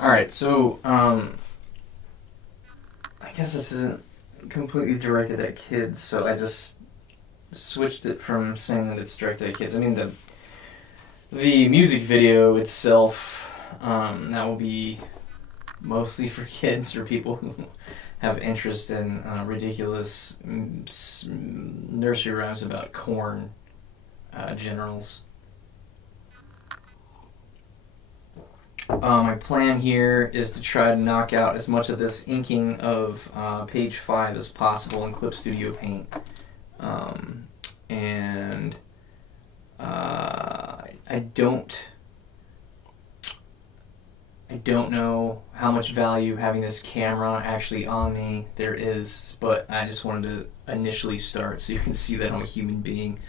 Alright, so, I guess this isn't completely directed at kids, so I just switched it from saying that it's directed at kids. I mean, the music video itself, that will be mostly for kids or people who have interest in ridiculous nursery rhymes about corn generals. My plan here is to try to knock out as much of this inking of page 5 as possible in Clip Studio Paint. And I don't know how much value having this camera actually on me there is, but I just wanted to initially start so you can see that I'm a human being.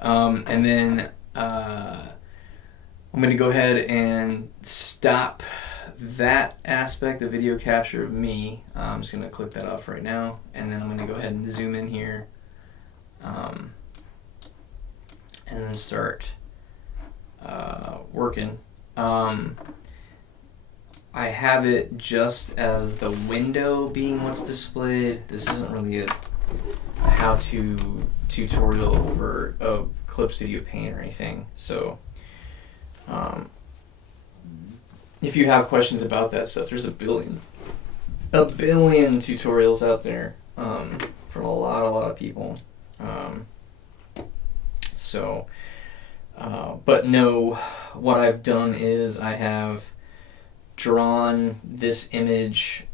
And then I'm going to go ahead and stop that aspect, the video capture of me. I'm just going to click that off right now, and then I'm going to go ahead and zoom in here, and then start working. I have it just as the window being what's displayed. This isn't really a how-to tutorial for Clip Studio Paint or anything, so if you have questions about that stuff, there's a billion tutorials out there from a lot of people. But no, what I've done is I have drawn this image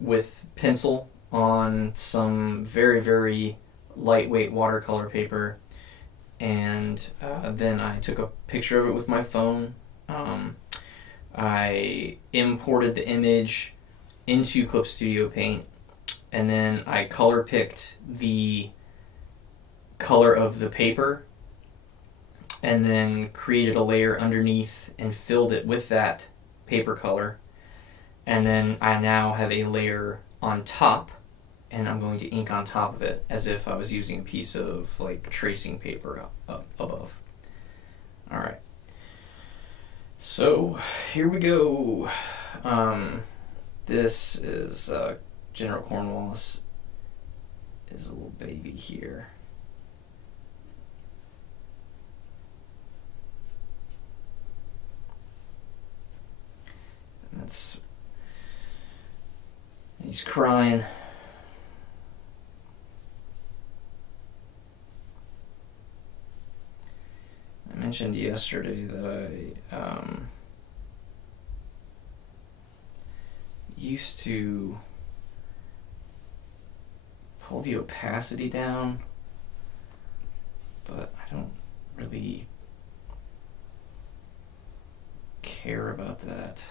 with pencil on some very, very lightweight watercolor paper, and then I took a picture of it with my phone. I imported the image into Clip Studio Paint, and then I color picked the color of the paper, and then created a layer underneath and filled it with that paper color. And then I now have a layer on top, and I'm going to ink on top of it as if I was using a piece of like tracing paper up above. All right. So here we go. This is General Cornwallace is a little baby here. And he's crying. I mentioned yesterday that I used to pull the opacity down, but I don't really care about that.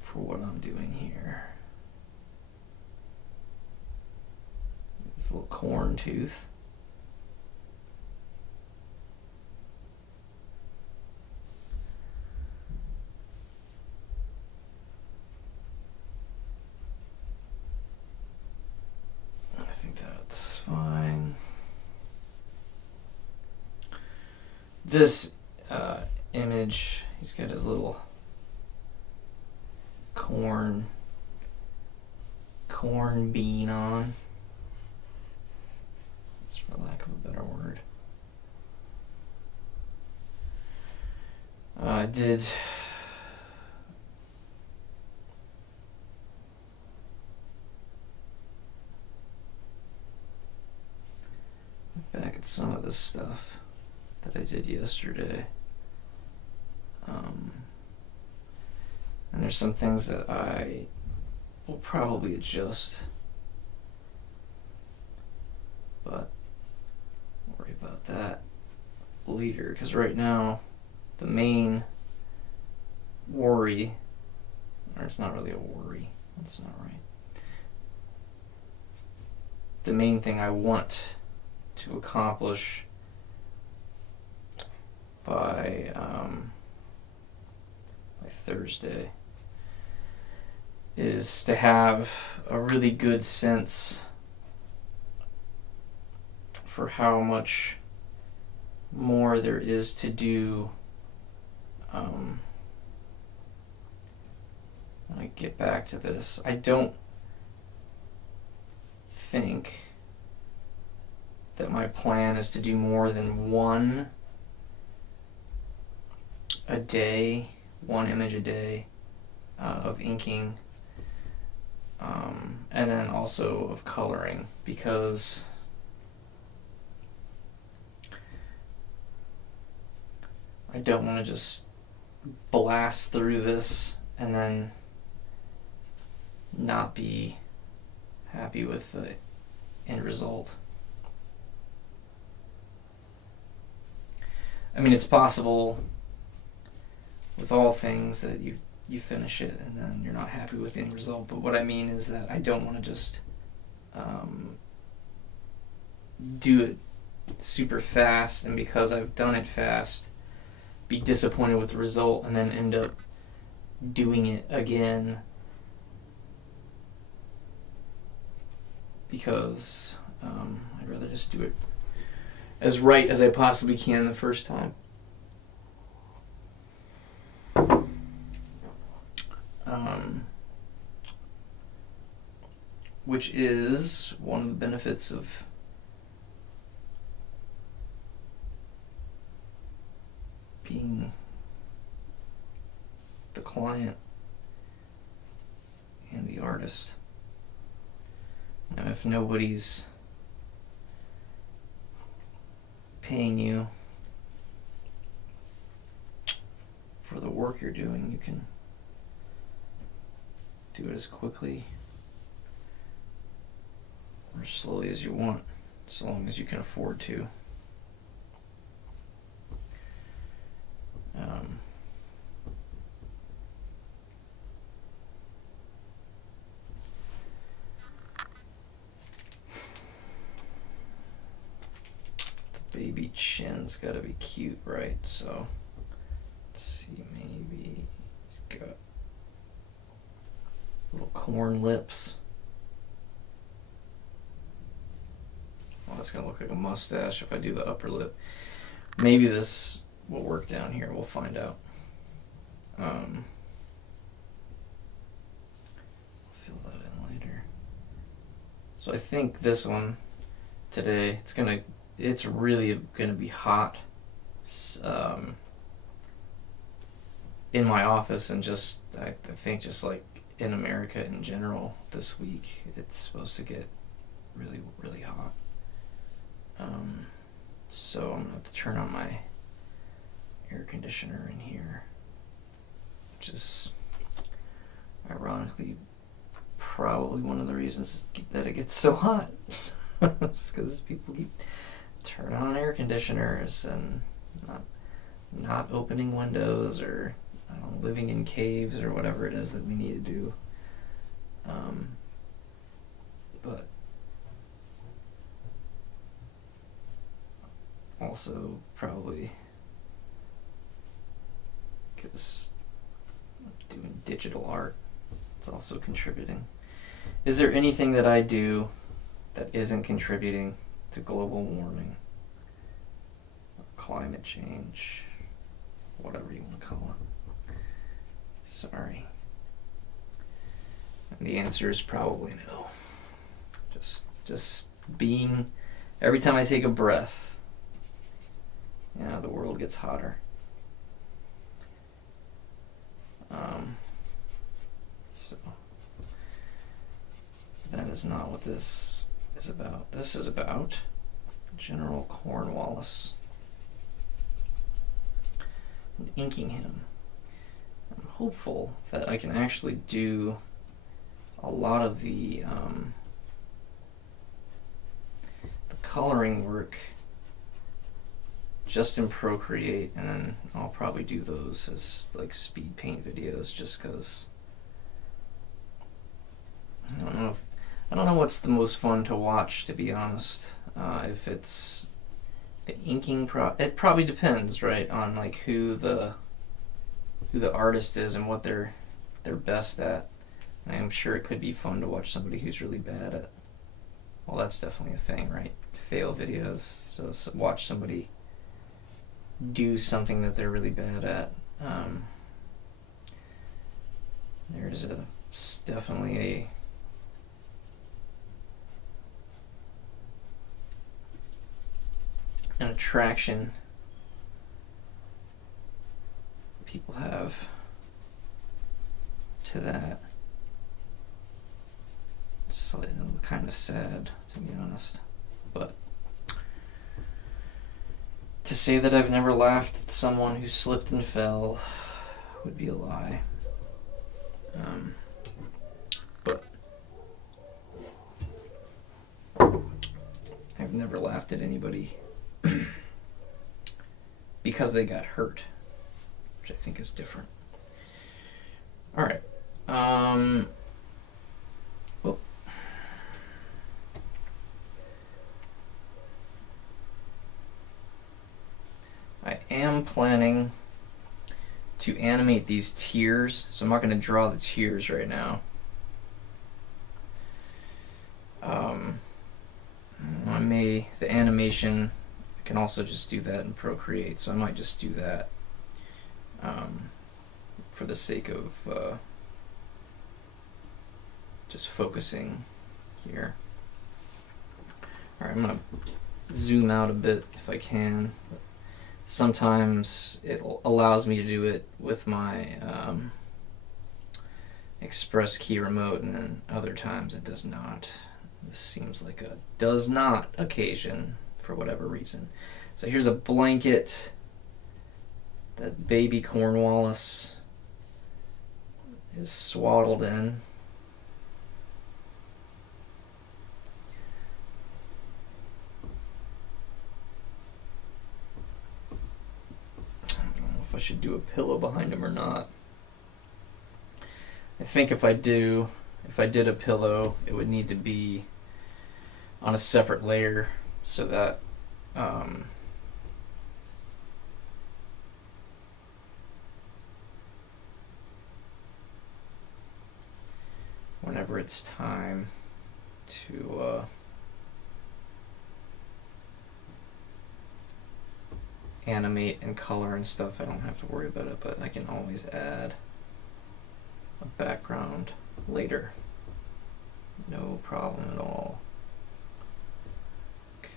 For what I'm doing here. This little corn tooth. I think that's fine. This image, he's got his little corn bean on. That's for lack of a better word. I did look back at some of the stuff that I did yesterday. And there's some things that I will probably adjust, but I'll worry about that later, because right now the main worry, or it's not really a worry, that's not right. The main thing I want to accomplish by Thursday is to have a really good sense for how much more there is to do. When I get back to this, I don't think that my plan is to do more than one a day, one image a day of inking, and then also of coloring, because I don't want to just blast through this and then not be happy with the end result. I mean, it's possible with all things that you finish it and then you're not happy with the end result, but what I mean is that I don't want to just do it super fast, and because I've done it fast, be disappointed with the result and then end up doing it again because I'd rather just do it as right as I possibly can the first time. Which is one of the benefits of being the client and the artist. Now, if nobody's paying you for the work you're doing, you can do it as quickly or slowly as you want, so long as you can afford to. The baby chin's gotta be cute, right? So let's see, maybe he's got little corn lips. Well, that's gonna look like a mustache if I do the upper lip. Maybe this will work down here. We'll find out. Fill that in later. So I think this one today, it's really gonna be hot in my office, and just I think just like in America in general this week, it's supposed to get really, really hot. So I'm gonna have to turn on my air conditioner in here, which is ironically probably one of the reasons that it gets so hot. It's because people keep turning on air conditioners and not opening windows, or living in caves, or whatever it is that we need to do. But also probably because I'm doing digital art, it's also contributing. Is there anything that I do that isn't contributing to global warming, climate change, whatever you want to call it? Sorry. And the answer is probably no. Just being, every time I take a breath, the world gets hotter. So that is not what this is about. This is about General Cornwallace and inking him. I'm hopeful that I can actually do a lot of the coloring work just in Procreate, and then I'll probably do those as like speed paint videos, just because I don't know what's the most fun to watch, to be honest. If it's the inking it probably depends, right, on like who the artist is and what they're best at. And I'm sure it could be fun to watch somebody who's really bad at, well, that's definitely a thing, right? Fail videos. So watch somebody do something that they're really bad at. There's definitely an attraction people have to that. It's kind of sad, to be honest, but to say that I've never laughed at someone who slipped and fell would be a lie. But I've never laughed at anybody because they got hurt, which I think is different. All right. I am planning to animate these tears, so I'm not going to draw the tears right now. The animation, I can also just do that in Procreate, so I might just do that for the sake of just focusing here. Alright, I'm going to zoom out a bit if I can. Sometimes it allows me to do it with my Express Key remote, and then other times it does not. This seems like a does not occasion for whatever reason. So here's a blanket that baby Cornwallis is swaddled in. I don't know if I should do a pillow behind him or not. I think if I did a pillow, it would need to be on a separate layer so that whenever it's time to animate and color and stuff, I don't have to worry about it, but I can always add a background later. No problem at all. Okay.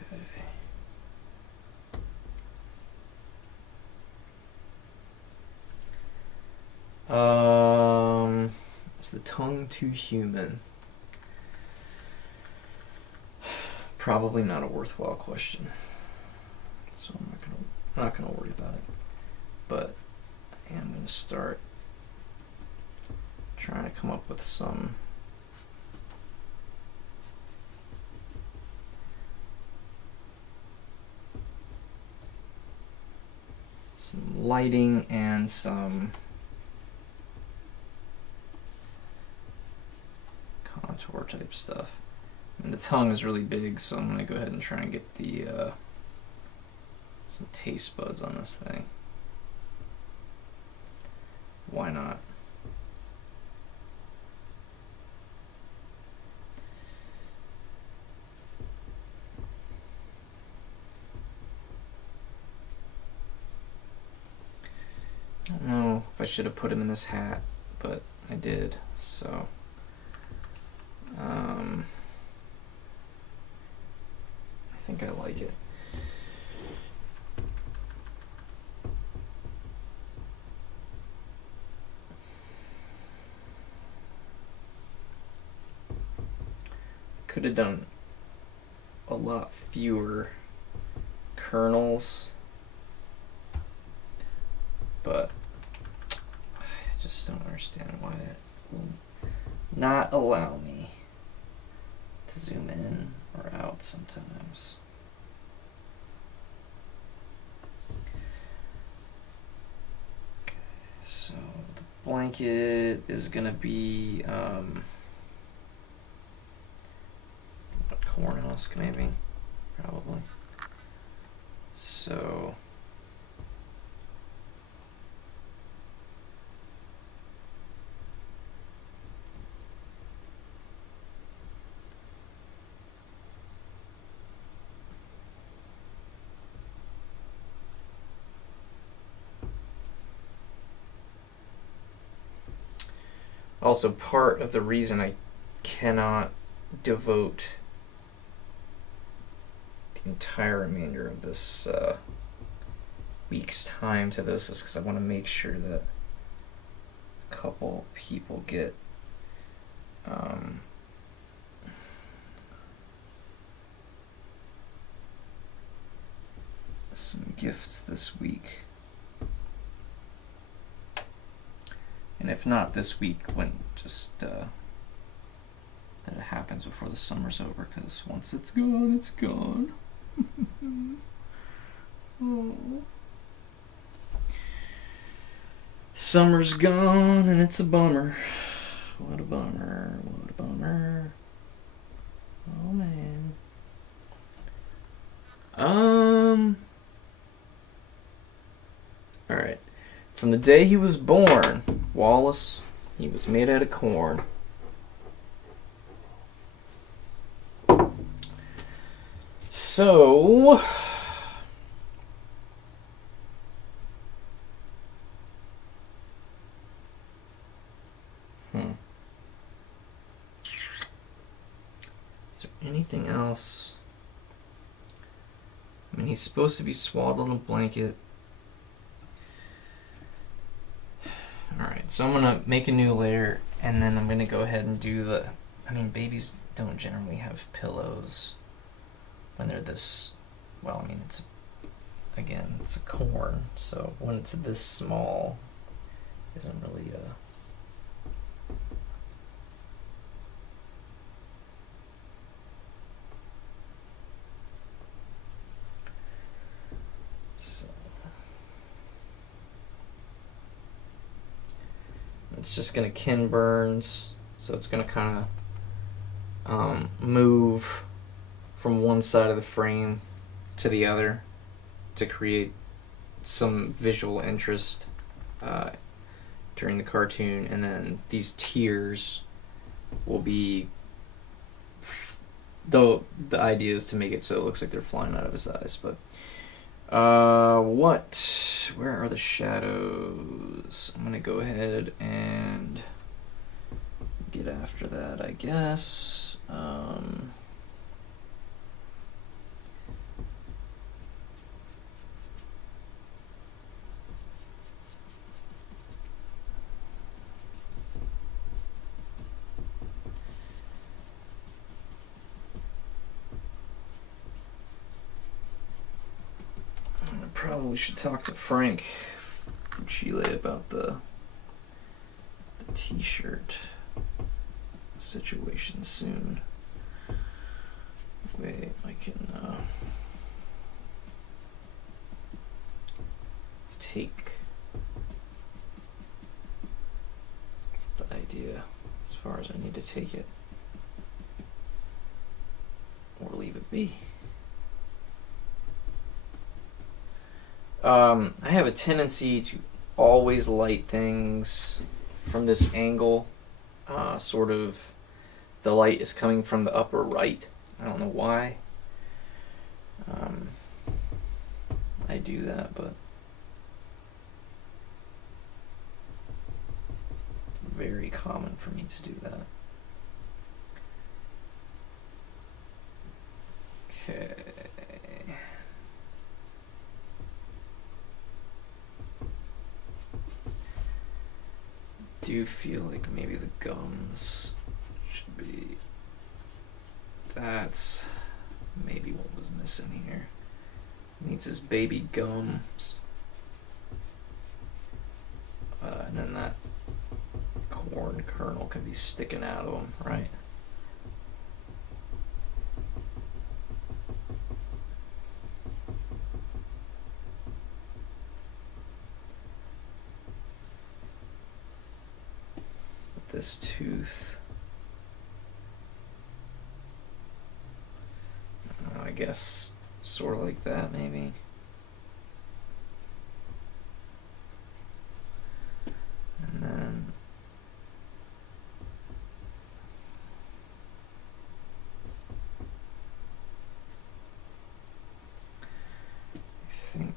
Is the tongue too human? Probably not a worthwhile question, so I'm not gonna worry about it. But I am gonna start trying to come up with some lighting and some contour type stuff. And the tongue is really big, so I'm gonna go ahead and try and get the some taste buds on this thing. Why not? I don't know if I should have put him in this hat, but I did, so I think I like it. Could have done a lot fewer kernels, but I just don't understand why it will not allow me to zoom in or out sometimes. Okay, so the blanket is gonna be corn husk, maybe, probably. So also part of the reason I cannot devote the entire remainder of this week's time to this is because I want to make sure that a couple people get some gifts this week. And if not this week, when just that it happens before the summer's over, because once it's gone, it's gone. Oh. Summer's gone and it's a bummer. What a bummer, what a bummer. Oh man. Alright. From the day he was born, Wallace, he was made out of corn. So, is there anything else? I mean, he's supposed to be swaddled in a blanket. Alright, so I'm going to make a new layer, and then I'm going to go ahead and do the... I mean, babies don't generally have pillows when they're this... Well, I mean, it's... Again, it's a corn, so when it's this small, isn't really a... So... It's just going to kin burns, so it's going to kind of move from one side of the frame to the other to create some visual interest during the cartoon, and then these tears will be, though the idea is to make it so it looks like they're flying out of his eyes, but where are the shadows? I'm gonna go ahead and get after that, I guess. Probably should talk to Frank from Chile about the t-shirt situation soon. Wait, I can take the idea as far as I need to take it, or leave it be. I have a tendency to always light things from this angle. Sort of, the light is coming from the upper right. I don't know why. I do that, but it's very common for me to do that. Okay. Do feel like maybe the gums should be... That's maybe what was missing here. He needs his baby gums. And then that corn kernel can be sticking out of him, right? This tooth, I guess sort of like that maybe. And then I think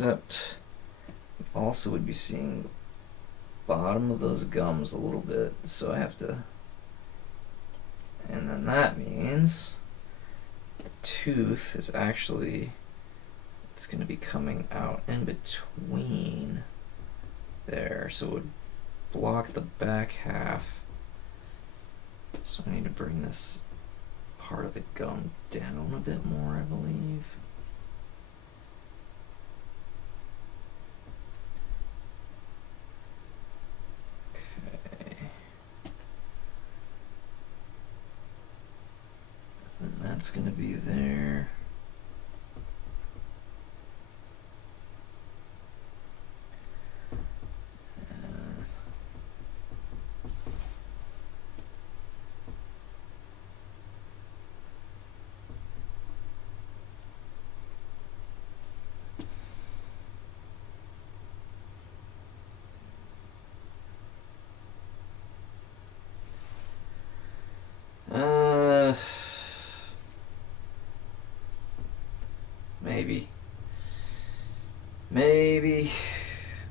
except also would be seeing the bottom of those gums a little bit, so I have to, and then that means the tooth is actually, it's going to be coming out in between there, so it would block the back half. So I need to bring this part of the gum down a bit more, I believe. Okay. And that's going to be there.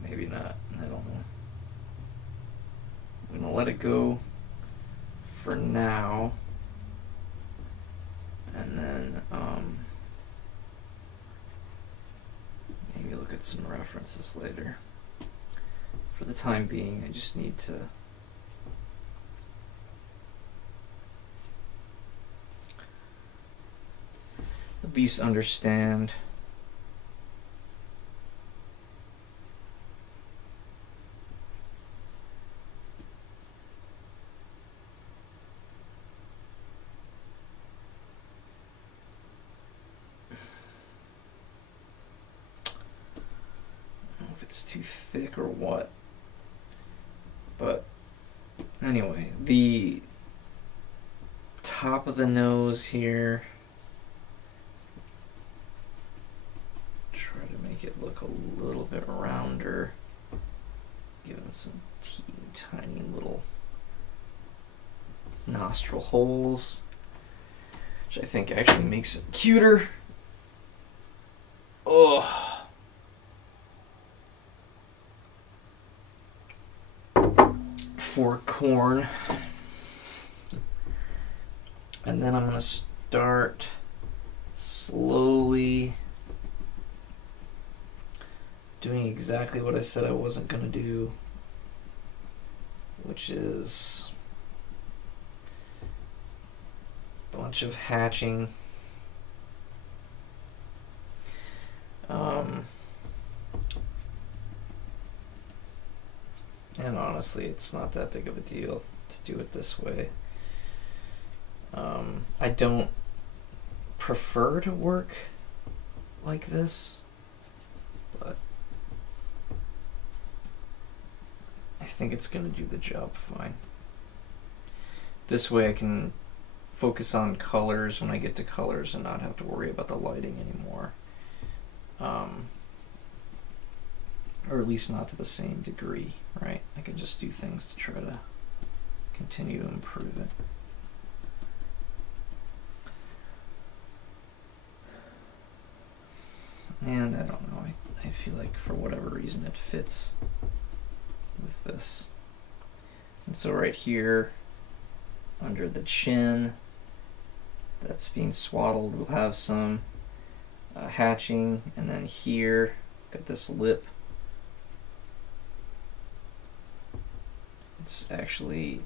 Maybe not. I don't know. I'm gonna let it go for now, and then maybe look at some references later. For the time being, I just need to at least understand it's too thick or what. But anyway, the top of the nose here, try to make it look a little bit rounder. Give him some teeny tiny little nostril holes, which I think actually makes it cuter. Oh. For corn. And then I'm going to start slowly doing exactly what I said I wasn't going to do, which is a bunch of hatching. And honestly, it's not that big of a deal to do it this way. I don't prefer to work like this, but I think it's going to do the job fine. This way I can focus on colors when I get to colors and not have to worry about the lighting anymore. Or at least not to the same degree, right? I can just do things to try to continue to improve it. And I don't know, I feel like for whatever reason it fits with this. And so right here, under the chin, that's being swaddled, we'll have some hatching, and then here, got this lip. It's actually,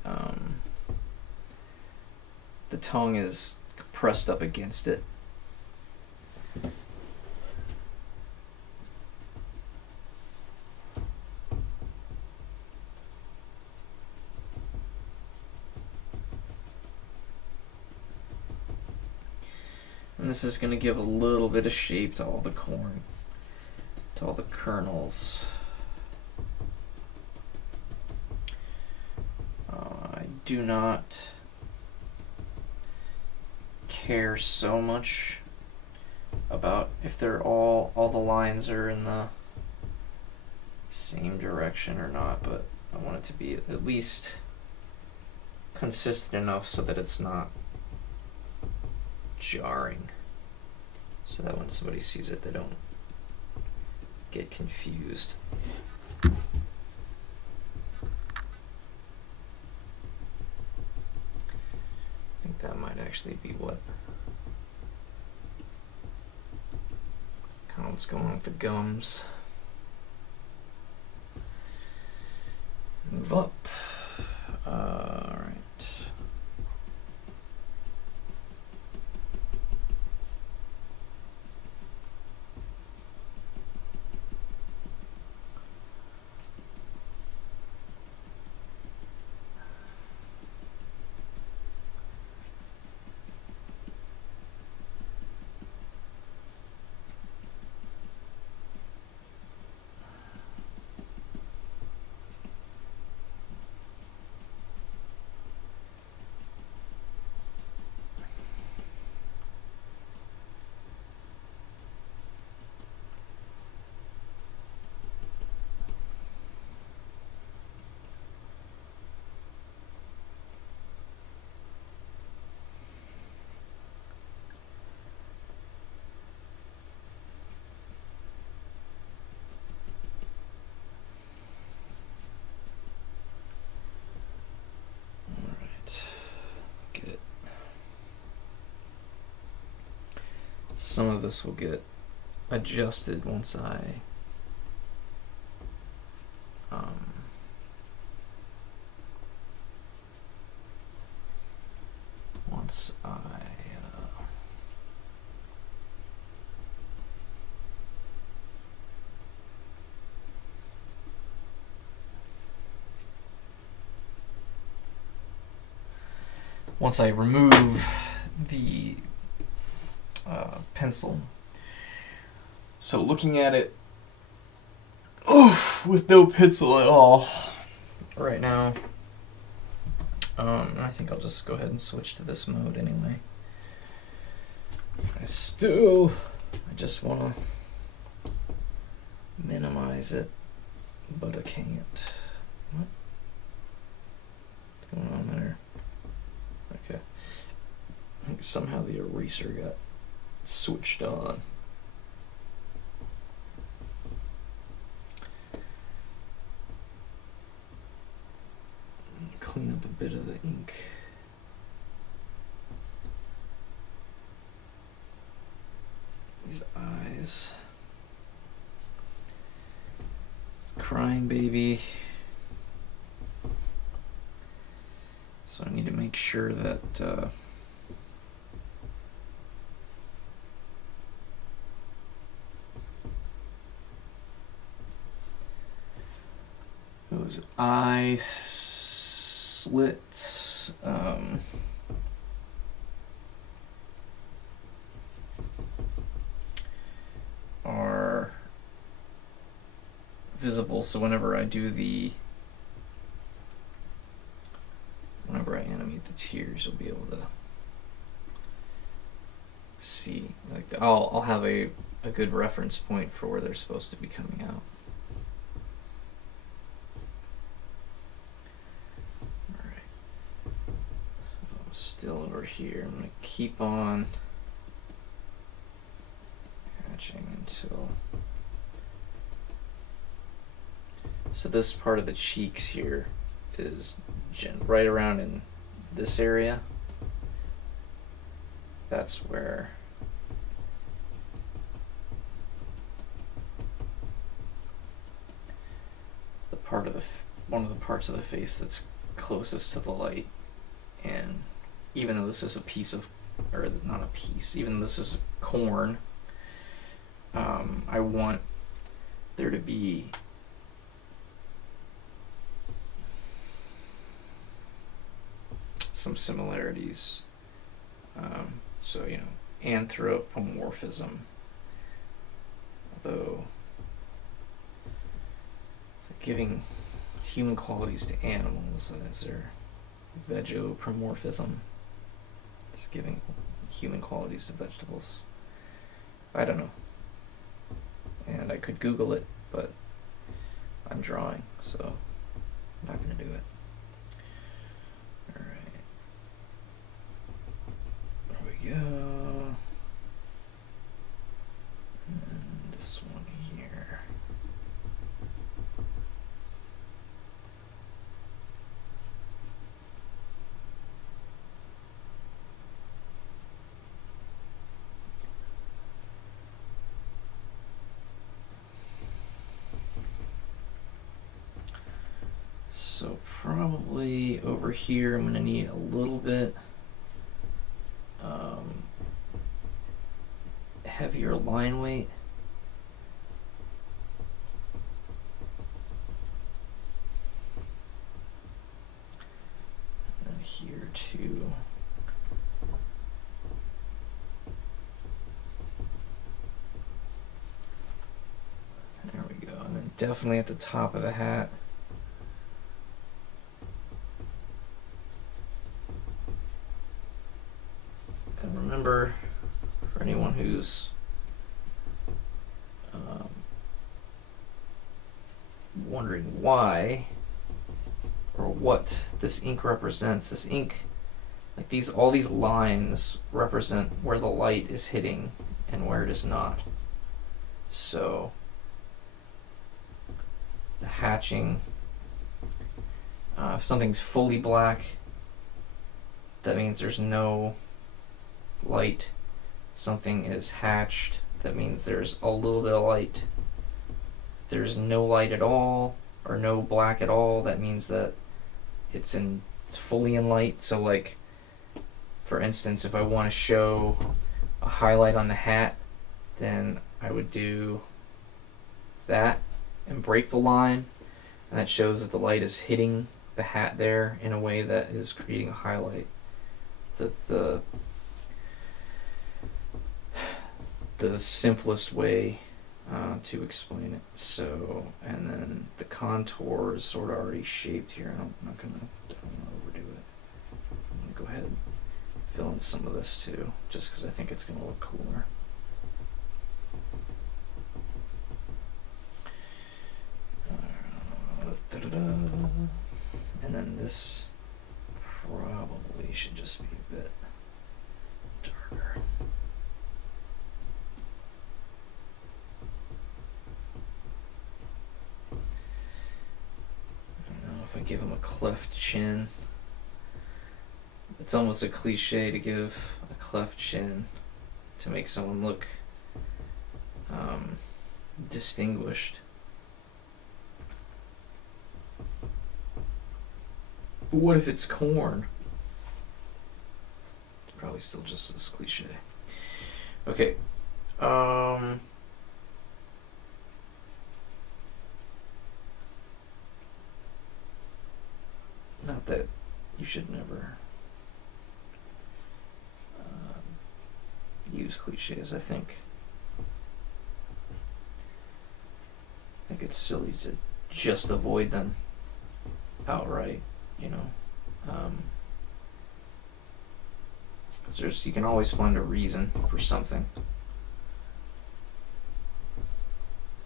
the tongue is pressed up against it. And this is going to give a little bit of shape to all the corn, to all the kernels. I do not care so much about if they're all the lines are in the same direction or not, but I want it to be at least consistent enough so that it's not jarring, so that when somebody sees it they don't get confused. I think that might actually be what kind of what's going on with the gums. Move up. All right. Some of this will get adjusted once I once I remove the pencil. So looking at it with no pencil at all right now, I think I'll just go ahead and switch to this mode anyway. I just want to minimize it, but I can't. What's going on there? Okay. I think somehow the eraser got switched on. Clean up a bit of the ink. These eyes. Crying baby. So I need to make sure that those eye slits are visible, so whenever I animate the tears, you'll be able to see. Like I'll have a good reference point for where they're supposed to be coming out. Still over here. I'm going to keep on hatching until... So this part of the cheeks here is right around in this area. That's where one of the parts of the face that's closest to the light. And even though this is a piece of, or not a piece, even though this is corn, I want there to be some similarities. So, anthropomorphism, although giving human qualities to animals, is there vegopomorphism? It's giving human qualities to vegetables. I don't know. And I could Google it, but I'm drawing, so I'm not going to do it. Alright. There we go. And this one here. So probably over here I'm going to need a little bit heavier line weight. And then here too. There we go. And then definitely at the top of the hat. And remember, for anyone who's wondering why or what this ink represents, this ink, like all these lines represent where the light is hitting and where it is not. So the hatching, if something's fully black, that means there's no light. Something is hatched, that means there's a little bit of light. If there's no light at all or no black at all, that means that it's fully in light. So like, for instance, if I want to show a highlight on the hat, then I would do that and break the line, and that shows that the light is hitting the hat there in a way that is creating a highlight. So it's the simplest way to explain it. So, and then the contour is sort of already shaped here. I'm not gonna overdo it. I'm gonna go ahead and fill in some of this too, just because I think it's gonna look cooler. And then this probably should just be a bit darker. I don't know if I give him a cleft chin. It's almost a cliche to give a cleft chin to make someone look distinguished. But what if it's corn? It's probably still just as cliche. Okay. Not that you should never use cliches. I think it's silly to just avoid them outright. You know, because you can always find a reason for something.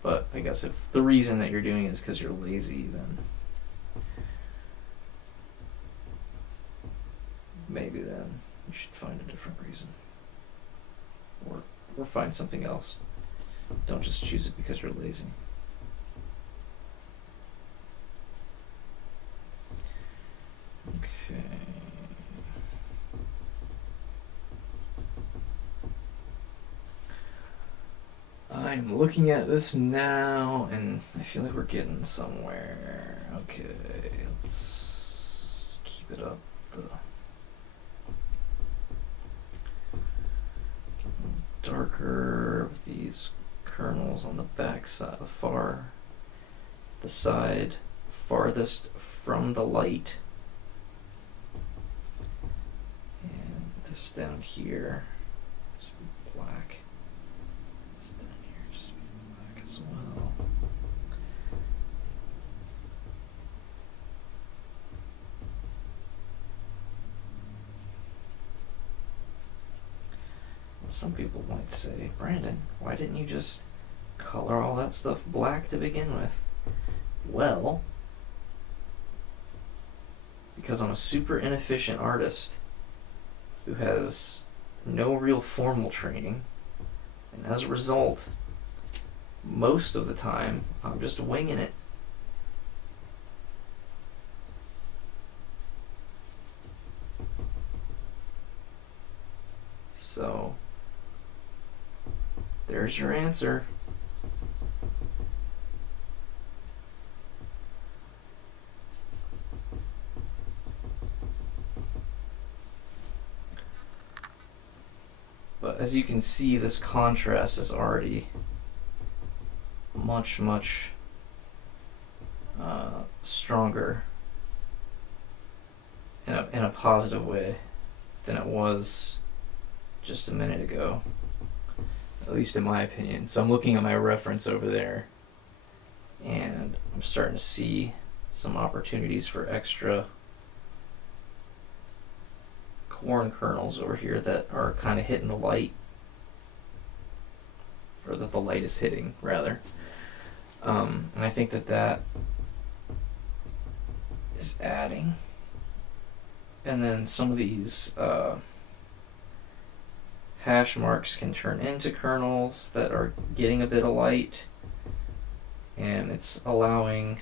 But I guess if the reason that you're doing is because you're lazy, then maybe then you should find a different reason, or find something else. Don't just choose it because you're lazy. Okay. I'm looking at this now, and I feel like we're getting somewhere. Okay, let's keep it up. Darker with these kernels on the back side, the side farthest from the light. This down here, just be black. This down here, just be black as well. Some people might say, Brandon, why didn't you just color all that stuff black to begin with? Well, because I'm a super inefficient artist who has no real formal training, and as a result, most of the time, I'm just winging it. So, there's your answer. as you can see, this contrast is already much stronger in a positive way than it was just a minute ago, at least in my opinion. So I'm looking at my reference over there, and I'm starting to see some opportunities for extra corn kernels over here that are kind of hitting the light, or that the light is hitting, rather. And I think that is adding. And then some of these hash marks can turn into kernels that are getting a bit of light, and it's allowing,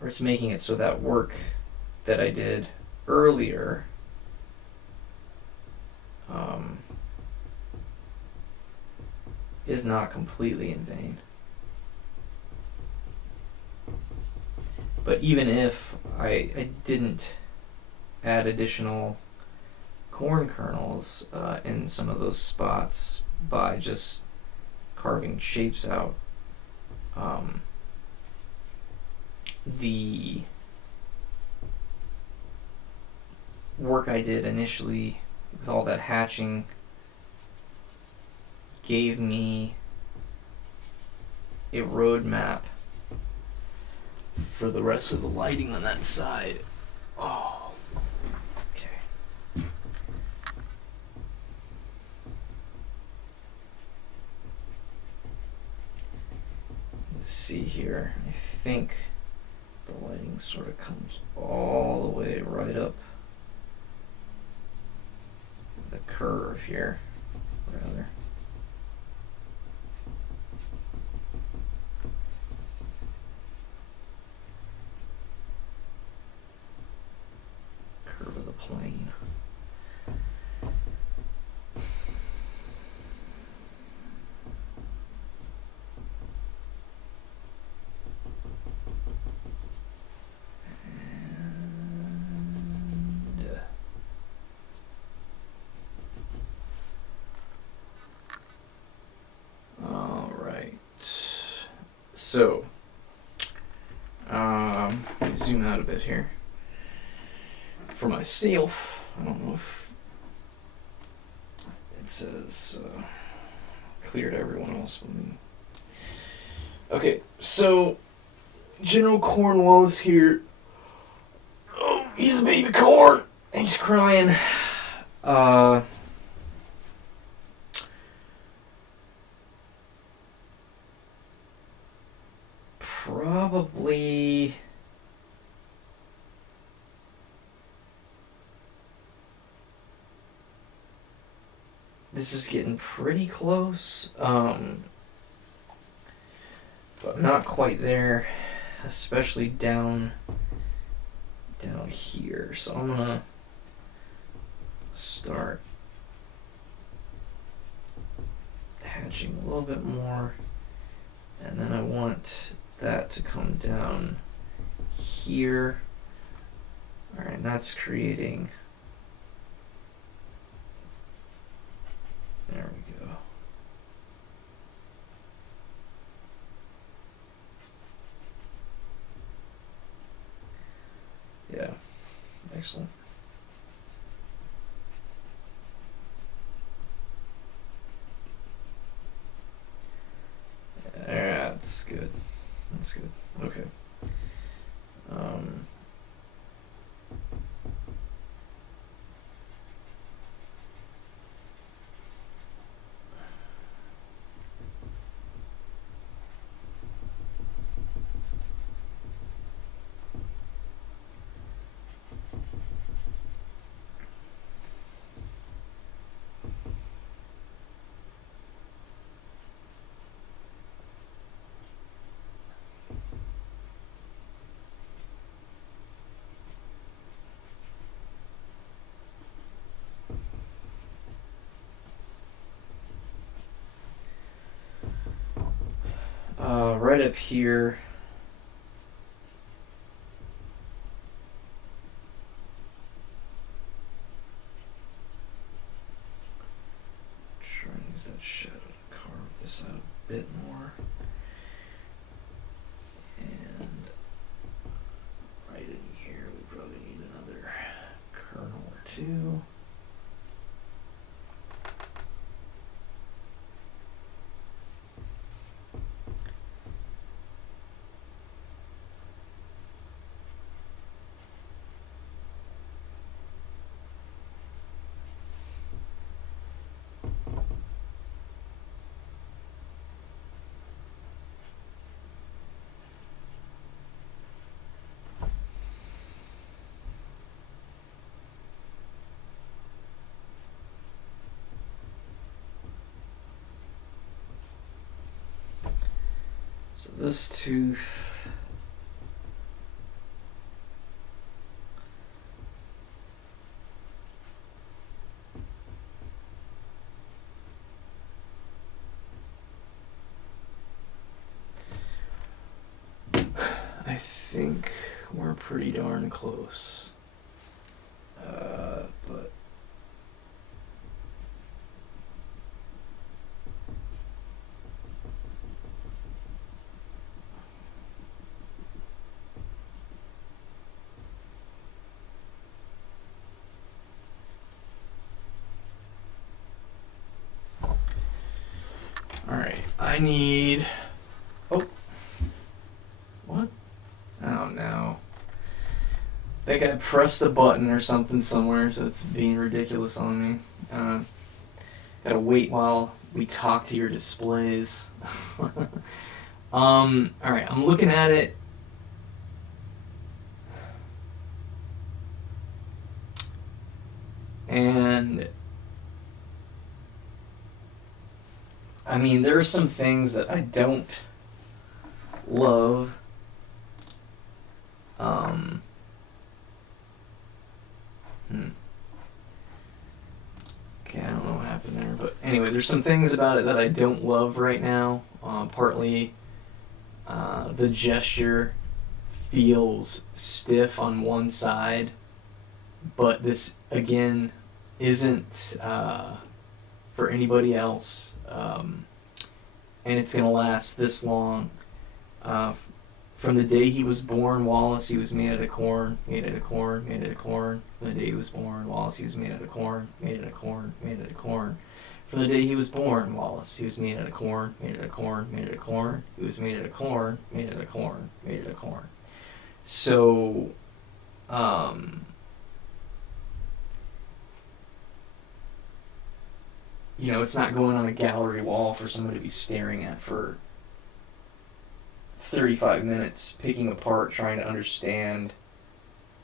or it's making it so that work that I did earlier is not completely in vain. But even if I didn't add additional corn kernels in some of those spots by just carving shapes out, the work I did initially with all that hatching gave me a roadmap for the rest of the lighting on that side. Oh, okay. Let's see here. I think the lighting sort of comes all the way right up the curve here, rather. Curve of the plane. So, let me zoom out a bit here. For myself, I don't know if it says clear to everyone else but me. Okay, so General Cornwallace here. Oh, he's a baby corn. He's crying. Probably this is getting pretty close, but not quite there, especially down here. So I'm gonna start hatching a little bit more, and then I want that to come down here. Alright, that's creating, there we go. Yeah, excellent. Yeah, that's good. That's good. Okay. Right up here, too. So this tooth, I think we're pretty darn close. But all right, I need. Oh, what? Oh no. I think I pressed a button or something somewhere, so it's being ridiculous on me. Gotta wait while we talk to your displays. Alright, I'm looking at it. And I mean, there are some things that I don't love. Okay, I don't know what happened there, but anyway, there's some things about it that I don't love right now. Partly, the gesture feels stiff on one side, but this, again, isn't for anybody else, and it's going to last this long. From the day he was born, Wallace, he was made out of corn, made out of corn, made out of corn. From the day he was born, Wallace, he was made out of corn, made out of corn, made out of corn. From the day he was born, Wallace, he was made out of corn, made out of corn, made out of corn. He was made out of corn, made out of corn, made out of corn. So, you know, it's not going on a gallery wall for somebody to be staring at for 35 minutes, picking apart, trying to understand,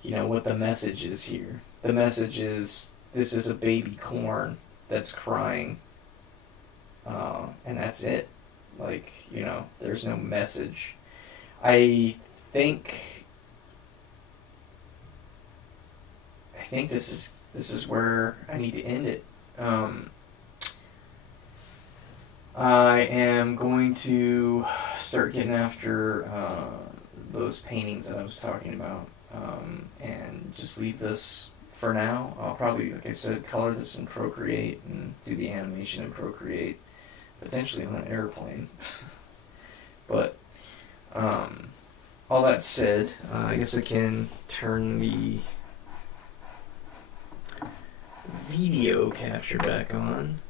you know, what the message is here. The message is, this is a baby corn that's crying, and that's it. Like, you know, there's no message. I think this is where I need to end it. I am going to start getting after those paintings that I was talking about, and just leave this for now. I'll probably, like I said, color this in Procreate and do the animation in Procreate, potentially on an airplane. But all that said, I guess I can turn the video capture back on.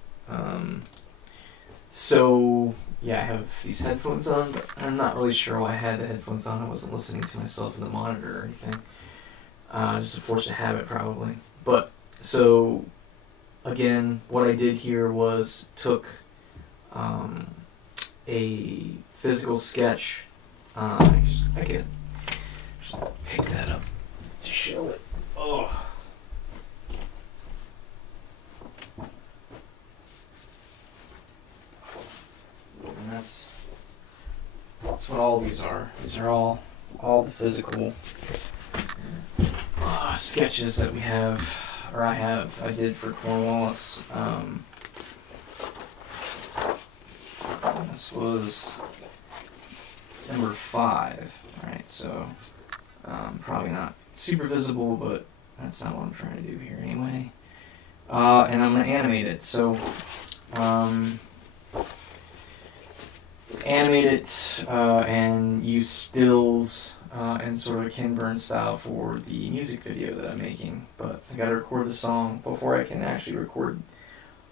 So, yeah, I have these headphones on, but I'm not really sure why I had the headphones on. I wasn't listening to myself in the monitor or anything. Just a force of habit, probably. But, so, again, what I did here was took a physical sketch. I could just pick that up to show it. Oh. And that's what all these are. These are all the physical sketches that we have, or I did for Cornwallis. This was number 5, right? So probably not super visible, but that's not what I'm trying to do here anyway. And I'm going to animate it. So animate it and use stills and sort of a Ken Burns style for the music video that I'm making. But I gotta record the song before I can actually record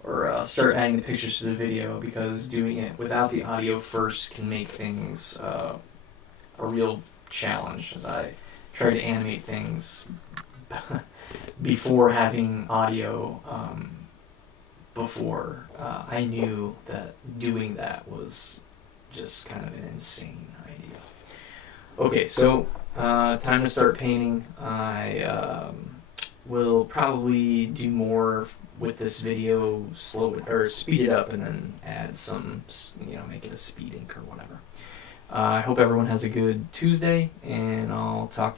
or start adding the pictures to the video, because doing it without the audio first can make things a real challenge, as I try to animate things before having audio. Before I knew that doing that was just kind of an insane idea. Okay, so time to start painting. I will probably do more with this video, slow it or speed it up, and then add some, make it a speed ink or whatever. I hope everyone has a good Tuesday, and I'll talk to you